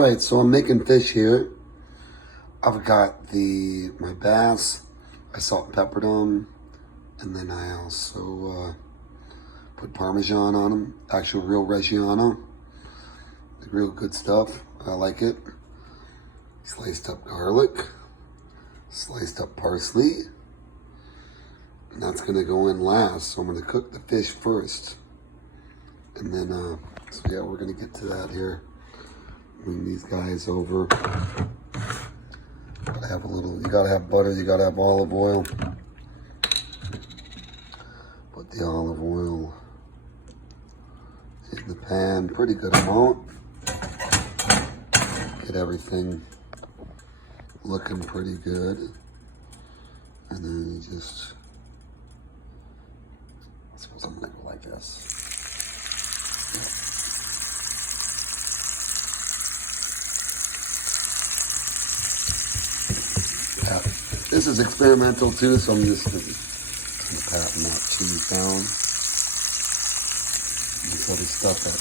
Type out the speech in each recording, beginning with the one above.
right, so I'm making fish here. I've got my bass. I salt and peppered them, and then I also put Parmesan on them. Actual real Reggiano. Real good stuff. I like it. Sliced up garlic, sliced up parsley, and that's gonna go in last. So I'm gonna cook the fish first, and then so yeah, we're gonna get to that here. Bring these guys over. Gotta have a little. You gotta have butter. You gotta have olive oil. Put the olive oil in the pan. Pretty good amount. Get everything looking pretty good. And then you just, I suppose I'm gonna go like this. Pat. This is experimental too, so I'm just gonna pat that cheese down. This other stuff up.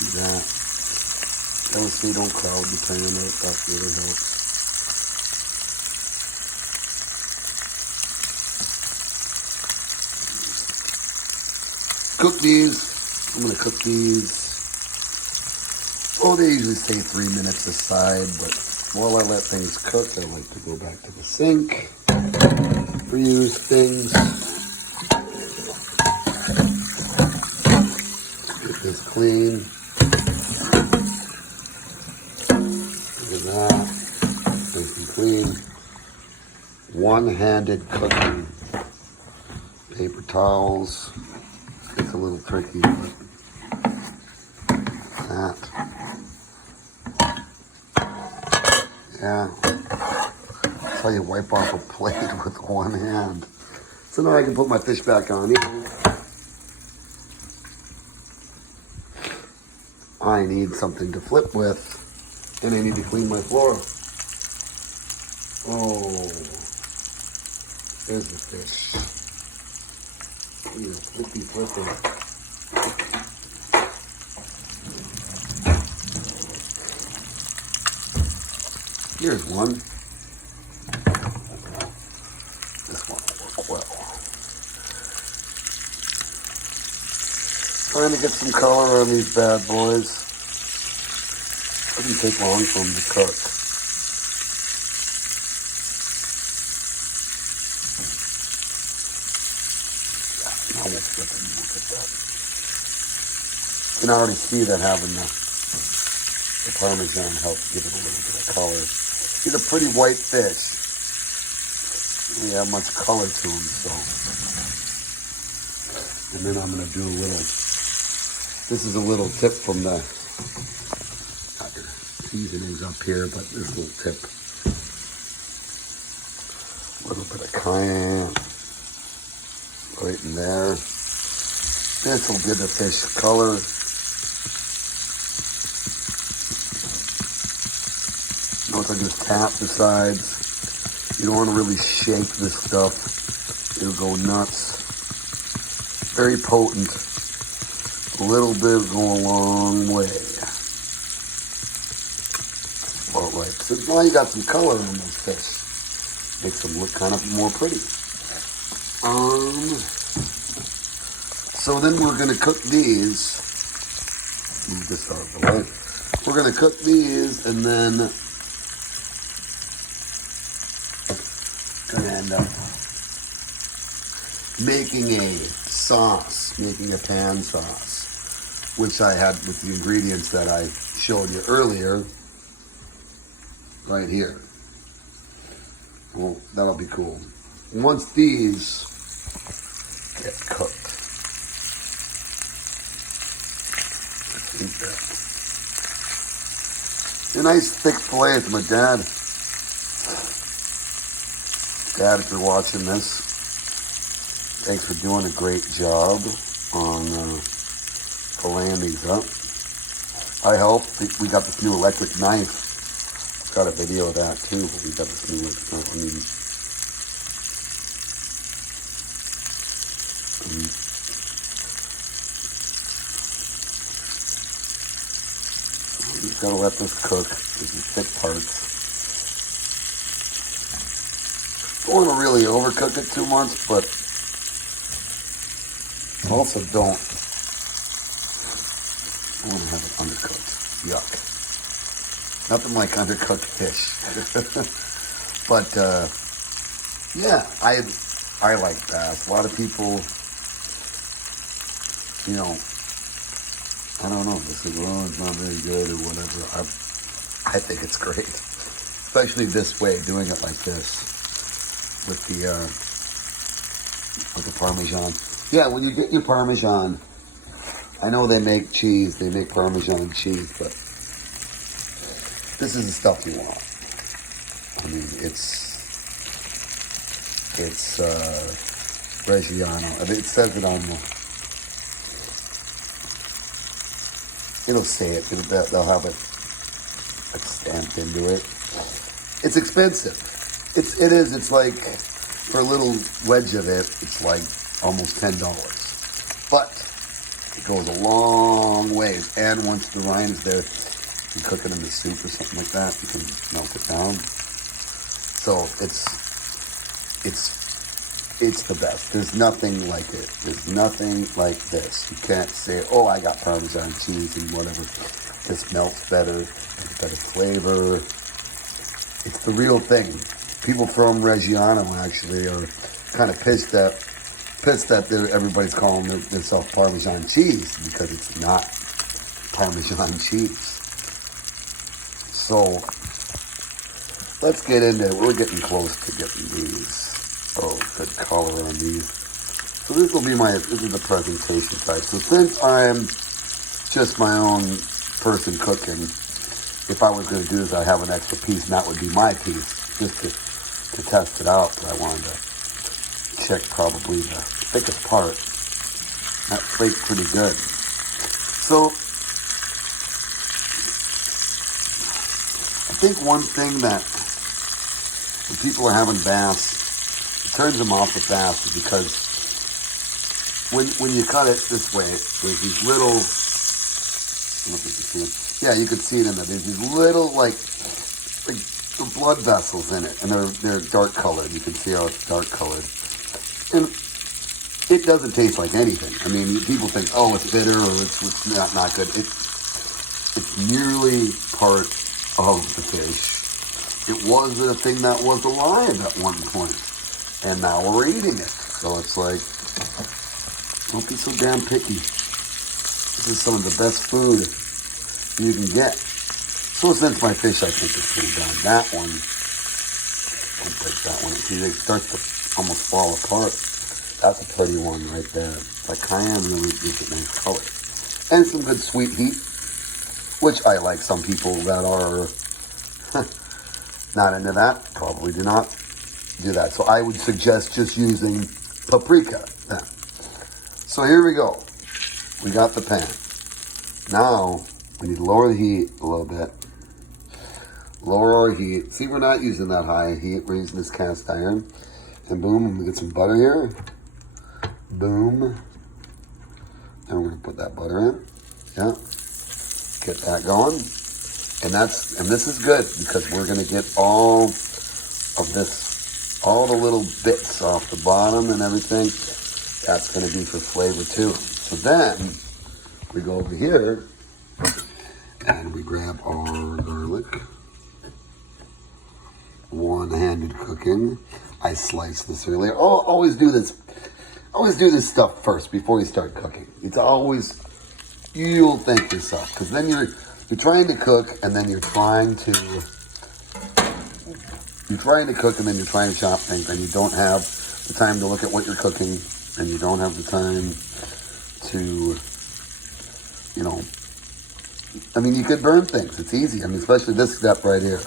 Do that. Obviously, don't crowd the pan out. That really helps. Cook these. I'm gonna cook these. Oh, they usually stay 3 minutes aside, but while I let things cook, I like to go back to the sink, reuse things. Get this clean. Look at that. Nice and clean. One-handed cooking. Paper towels. It's a little tricky, but that. Yeah. That's how you wipe off a plate with one hand. So now I can put my fish back on. I need something to flip with, and I need to clean my floor. Oh, there's the fish. Flippy. Here's one. This one will work well. Trying to get some color on these bad boys. Doesn't take long for them to cook. Now we'll flip them and look at that. You can already see that having the Parmesan helps give it a little bit of color. These are pretty white fish. They have much color to them, so. And then I'm gonna do a little, this is a little tip from the, got your seasonings up here, but this little tip. A little bit of cayenne right in there. This will give the fish color. Notice I just tap the sides. You don't want to really shake this stuff. It'll go nuts. Very potent. A little bit will go a long way. All right. So now you got some color on those fish. Makes them look kind of more pretty. So then we're going to cook these. Move this out of the way. We're going to cook these and then going to end up making a sauce, making a pan sauce, which I had with the ingredients that I showed you earlier, right here. Well, that'll be cool. Once these get cooked, let's eat that. A nice thick fillet. It's my dad. Dad, if you're watching this, thanks for doing a great job on filleting these up. I helped. We got this new electric knife. I've got a video of that too. We got this new electric knife. You gotta let this cook. These thick parts. Don't want to really overcook it too much, but also don't want to have it undercooked. Yuck. Nothing like undercooked fish. But yeah, I like bass. A lot of people, you know, I don't know. They say, "Oh, it's not very good" or whatever. I think it's great, especially this way, doing it like this with the Parmesan. Yeah, when you get your Parmesan, I know they make cheese. They make Parmesan cheese, but this is the stuff you want. I mean, it's Reggiano. I mean, it says it on the. It'll say it. They'll have it stamped into it. It's expensive. It is. It's like for a little wedge of it, it's like almost $10. But it goes a long ways. And once the rind is there, you cook it in the soup or something like that. You can melt it down. So it's the best. There's nothing like it. There's nothing like this. You can't say, "Oh, I got Parmesan cheese and whatever. This melts better. It's better flavor." It's the real thing. People from Reggiano actually are kind of pissed that everybody's calling themselves Parmesan cheese because it's not Parmesan cheese. So let's get into it. We're getting close to getting these. Oh, good color on these. So this is the presentation type. So since I'm just my own person cooking, if I was going to do this, I'd have an extra piece, and that would be my piece, just to test it out. But I wanted to check probably the thickest part. That flaked pretty good. So I think one thing that when people are having bass, turns them off with bass, is because when you cut it this way, there's these little, I don't know if you can see it. Yeah, you can see it in there. There's these little like the blood vessels in it, and they're dark colored. You can see how it's dark colored, and it doesn't taste like anything. I mean, people think, "Oh, it's bitter," or it's not good. It's merely part of the fish. It was a thing that was alive at one point. And now we're eating it. So it's like, don't be so damn picky. This is some of the best food you can get. So since my fish, I think, is pretty done. That one, don't break that one. See, they start to almost fall apart. That's a pretty one right there. Like cayenne really gives it nice color. And some good sweet heat, which I like. Some people that are not into that probably do not do that. So I would suggest just using paprika then. So here we go. We got the pan. Now we need to lower the heat a little bit. Lower our heat. See, we're not using that high heat. We're using this cast iron. And boom, we get some butter here. Boom. And we're gonna put that butter in. Yeah. Get that going. And this is good because we're gonna get all of this, all the little bits off the bottom and everything. That's going to be for flavor too. So then we go over here and we grab our garlic. One-handed cooking. I sliced this earlier. Oh, always do this. Always do this stuff first before you start cooking. It's always, you'll thank yourself, because then you're trying to cook and then you're trying to cook and then you're trying to chop things, and you don't have the time to look at what you're cooking, and you don't have the time to, I mean, you could burn things. It's easy. I mean, especially this step right here.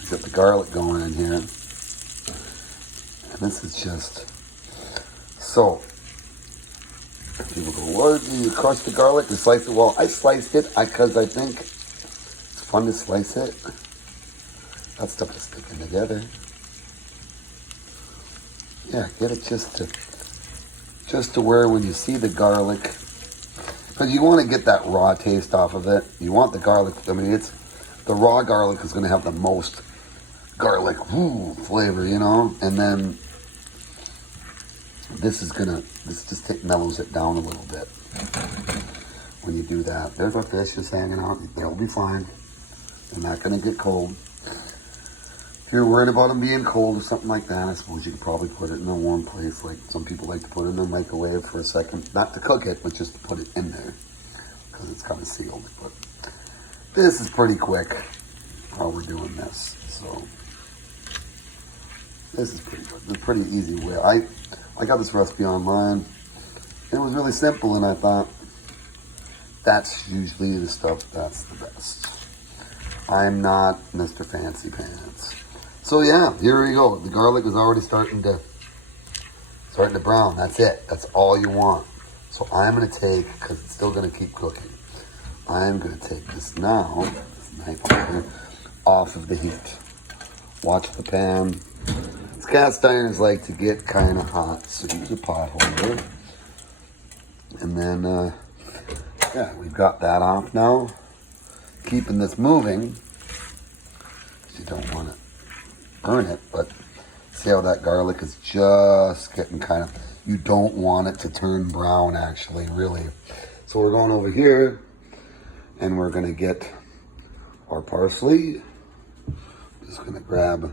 You got the garlic going in here. And this is just, so, people go, what, do you crush the garlic and slice it? Well, I sliced it because I think it's fun to slice it. That stuff is sticking together. Yeah, get it just to where when you see the garlic, Because you want to get that raw taste off of it. You want the garlic. I mean, the raw garlic is going to have the most garlic flavor, you know. And then this just mellows it down a little bit when you do that. There's our fish just hanging out. They'll be fine. They're not going to get cold. If you're worried about them being cold or something like that, I suppose you could probably put it in a warm place. Like some people like to put it in the microwave for a second. Not to cook it, but just to put it in there. Because it's kind of sealed. But this is pretty quick how we're doing this. So this is pretty good. It's a pretty easy way. I got this recipe online. It was really simple, and I thought that's usually the stuff that's the best. I'm not Mr. Fancy Pants. So yeah, here we go. The garlic is already starting to brown. That's it. That's all you want. So I'm going to take, because it's still going to keep cooking, I'm going to take this now, this knife here, off of the heat. Watch the pan. These cast irons like to get kind of hot, so use a pot holder. And then, yeah, we've got that off now. Keeping this moving. You don't want to burn it, but see how that garlic is just getting kind of, you don't want it to turn brown actually, really. So we're going over here and we're going to get our parsley. Just going to grab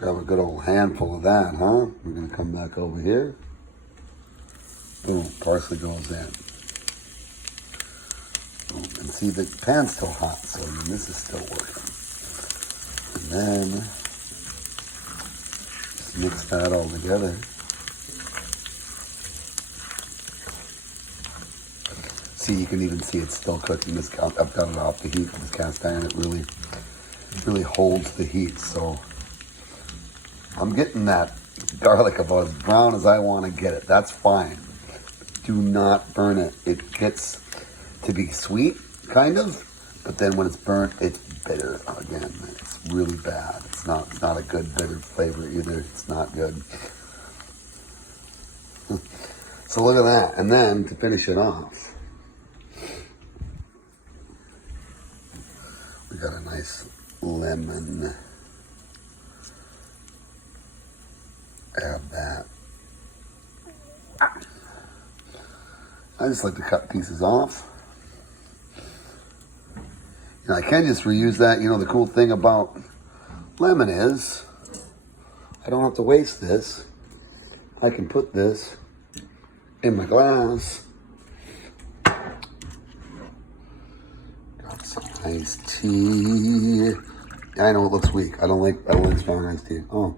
a good old handful of that, huh? We're going to come back over here. Boom, parsley goes in. Boom. And see, the pan's still hot, so I mean, this is still working. And then just mix that all together. See, you can even see it's still cooking. I've got it off the heat with this cast iron. It really holds the heat. So I'm getting that garlic about as brown as I want to get it. That's fine. Do not burn it. It gets to be sweet, kind of, but then when it's burnt, it's bitter again. It's really bad. It's not a good bitter flavor either. It's not good. So look at that. And then to finish it off, we got a nice lemon. Add that. I just like to cut pieces off. And I can just reuse that. You know, the cool thing about lemon is I don't have to waste this. I can put this in my glass. Got some iced tea. I know it looks weak. I don't like strong iced tea. Oh,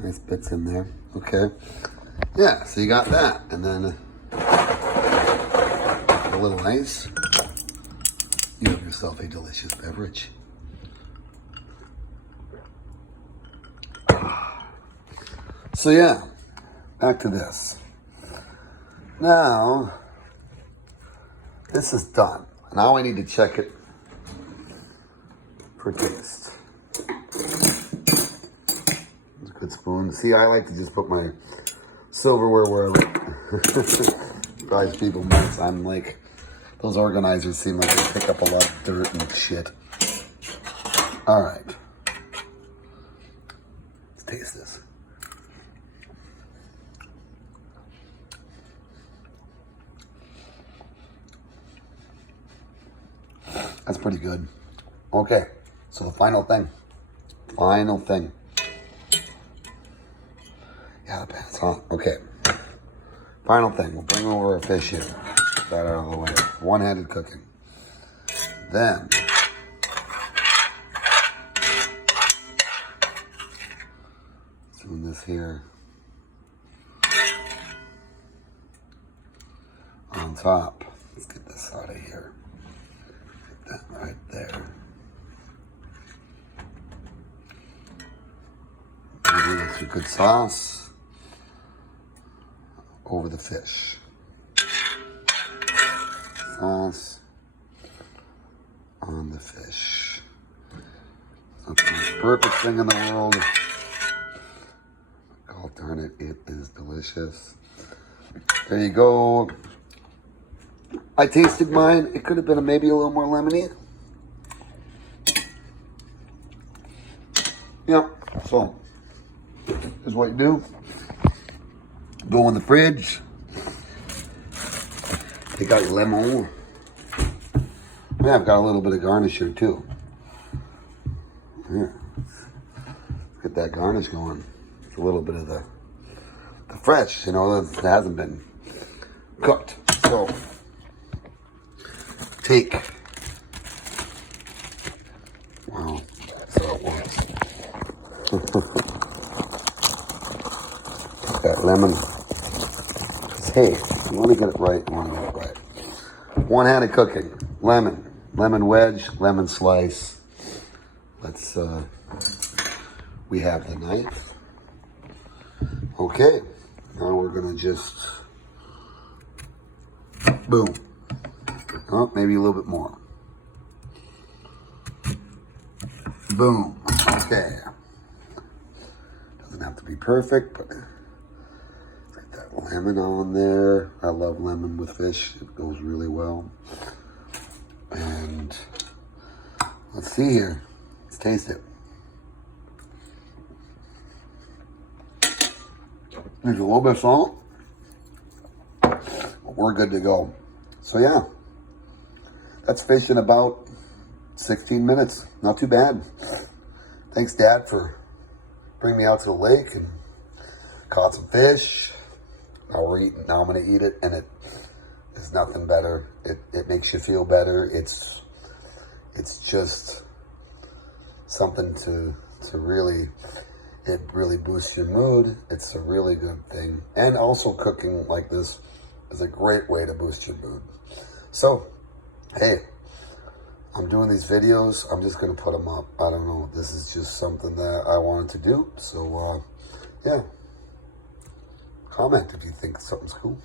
nice bits in there. Okay. Yeah, so you got that. And then a little ice. You have yourself a delicious beverage. So yeah, back to this. Now, this is done. Now I need to check it for taste. It's a good spoon. See, I like to just put my silverware wherever it drives people nuts. I'm like, those organizers seem like they pick up a lot of dirt and shit. All right. Let's taste this. That's pretty good. Okay, so the final thing. Yeah, the pan's hot. Okay. Final thing. We'll bring over our fish here. Get that out of the way. One-handed cooking. Then doing this here on top. Let's get this out of here. Get that right there. Maybe with some good sauce over the fish. Sauce on the fish. It's not the most perfect thing in the world. God darn it, it is delicious. There you go. I tasted mine. It could have been maybe a little more lemony. Yeah, so here's what you do. Go in the fridge. Take out your lemon. Yeah, I've got a little bit of garnish here too. Here. Get that garnish going. It's a little bit of the fresh, you know, that hasn't been cooked. So take, wow, that's how it works. Take that lemon. Because hey, you want to get it right, you want to get it right. One-handed cooking. Lemon wedge, lemon slice. Let's, we have the knife. Okay, now we're gonna just, boom. Oh, maybe a little bit more. Boom, okay. Doesn't have to be perfect, but get that lemon on there. I love lemon with fish, it goes really well. And let's see here, let's taste it. There's a little bit of salt, but we're good to go. So yeah, that's fish in about 16 minutes. Not too bad. Thanks, Dad, for bringing me out to the lake and caught some fish. Now I'm gonna eat it, and it is nothing better. It makes you feel better. It's just something to really. It really boosts your mood. It's a really good thing. And also cooking like this is a great way to boost your mood. So, hey, I'm doing these videos. I'm just going to put them up. I don't know. This is just something that I wanted to do. So, yeah. Comment if you think something's cool.